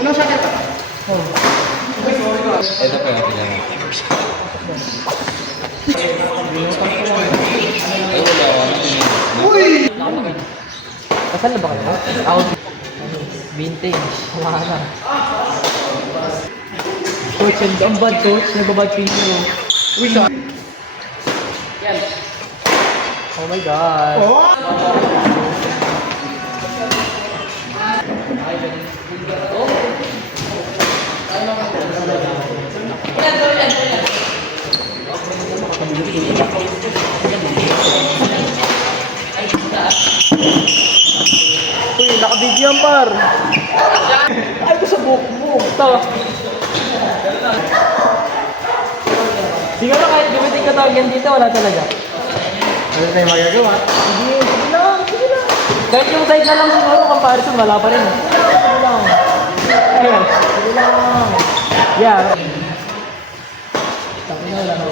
Unang sakit. Ito pa yung pinaka. Uy! Kasal na ba kayo? Out. Vintage. Wala na. Coach, ang bad coach. Nagbabad finger. Uy, sorry. Oh my God. Oh! Uy, nakabidyo yan par. Ay, ko sa buhok mo. Ito. Siguro kahit gumitin ka tawag yan dito, wala talaga. Ano tayo magagawa? Sige, sige lang, sige lang. Kahit yung side na lang siguro, comparison, wala pa rin. Sige lang. Ayun, sige lang. Yeah. Tapos na, wala na.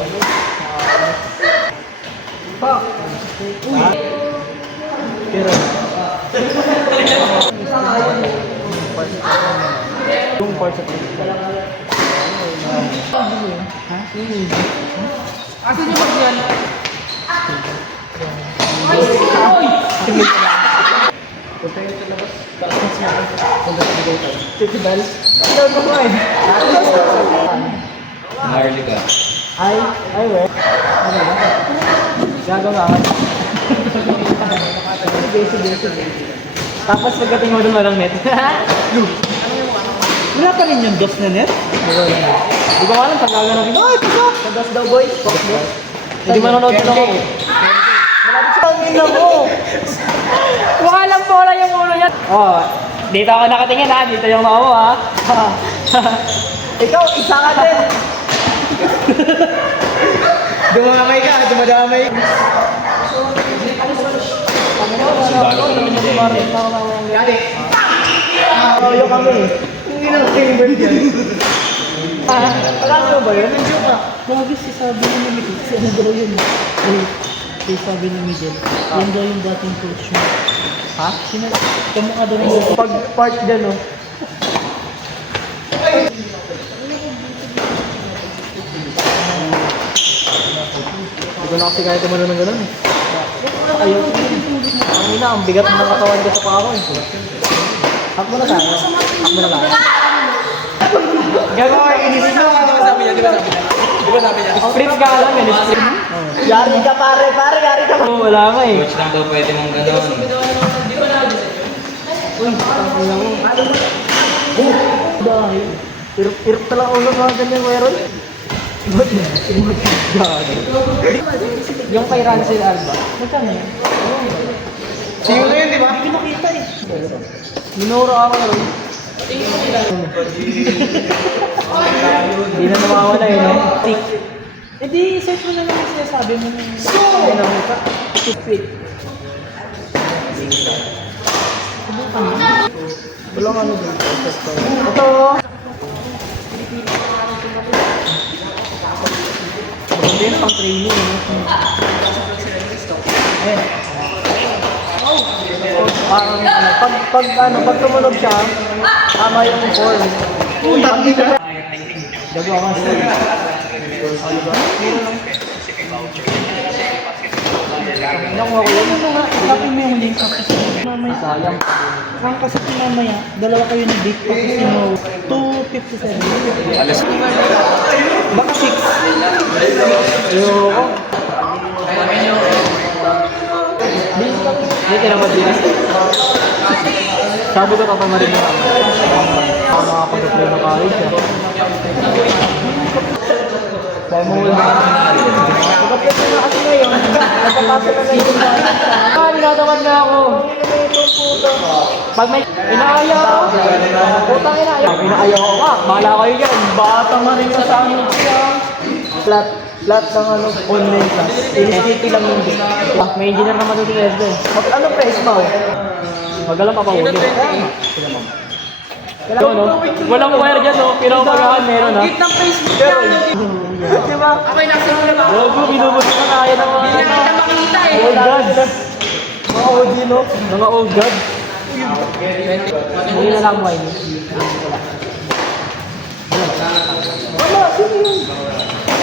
Fuck. Uy. Pero, yung parts of it. Ha? Asan yung mag-yan? Punta yun sa labas. Tapos niya. Punta sa bigay tayo. Sige, Bal. Ano ba ko eh? Marley ka. Ay, we. Ano ba? Gagawa ka. Sige. Tapos pagdating mo doon walang net. Wala pa rin yung dos na net? Hindi ko alam pag gaganapin. Ay, pagka! Padas daw boy. Hindi manonood ko ako. Malapit sa pangina mo. Mukha lang bola yung ulo niya. Oh, dito ako nakatingin ha. Dito yung mao ha. Ikaw, isa ka din. Dumadamay ka, dumadamay. Dati. Tayo kami. Hindi na chamber yan. Alam mo ba yun? Nandiyo ka. Grabe si sabi ni Miguel. Si ano daw yun? Si sabi ni Miguel. Yan daw yung dating coach mo. Ha? Kamukha daw yung Pag part dyan oh. Hindi ko na kasi kaya tumalo ng gano'n eh. Ayaw. Ang ina, ang bigat ng katawan ko sa paa ko eh. Hakbo na tayo. Hakbo na tayo. Gagawa, inisip mo. Di ba sabi niya? Di ba sabi niya? Spritz ka lang yan. Spritz. Yari ka pare, yari ka. Oh, wala nga eh. Coach lang daw pwede mong gano'n. Uy, tangina mo. Dahil. Irap talaga ulo mga ganyan, Mayroon. Yung kay Rancel Alba. Magkano yan? Siyo na yun, di ba? Hindi ko makita eh. Minuro ako na rin. Hindi na nawawala eh, no? Eh di, search mo na lang yung sinasabi mo ng... Ay, namuka. Fit. Subukan mo. Walang ano dun. Ito. Maganda yun pang training, no? Ayan. Parang pag tumunog siya, tama yung form. Gagawa ka siya. Nakuha ko yun. Ano nga, isapin mo yung link tapos mamaya. Sayang. Ang kasi mamaya, dalawa kayo na date tapos yung 257. Alas. Baka 6. Ayoko. Hindi ka naman din. Sabi ko papamarin mo naman. Ako makapag-apply na college. Dahil mo wala. Pag-apply na kasi ngayon, nagpapasa na ngayon sa nagataman na ako. Pag may inaaya ako, putang inaaya ako ka. Bahala kayo dyan. Bata marin ka sa amin siya. Flat ng ano, online class. NSTP lang yung di. May engineer naman doon si Leslie. Ano price ba? Magalang pa pa huli. Walang wire dyan, no? Pero pagahan meron, ha? Ng Facebook Pero, yan. diba? Okay, nasa mo na ba? Logo, binubos na kaya ng mga Hindi na kita makita eh. old gods. Mga OG, no? Mga old gods. Hindi na lang buhay niyo. Wala, sino yun?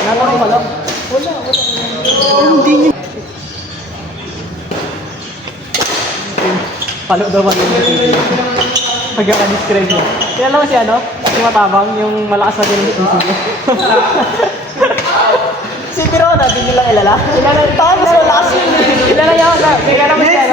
Nalaro ka lang? Wala. Hindi niyo. Palo daw ba yung video? Pagkaka-describe niya. Kilala mo si ano? Si Matabang, yung malakas na pinag-isip niya. Si Pirona, di nila kilala? Kilala, tayo mas malakas yun. Kilala niya ako. Kilala mo siya.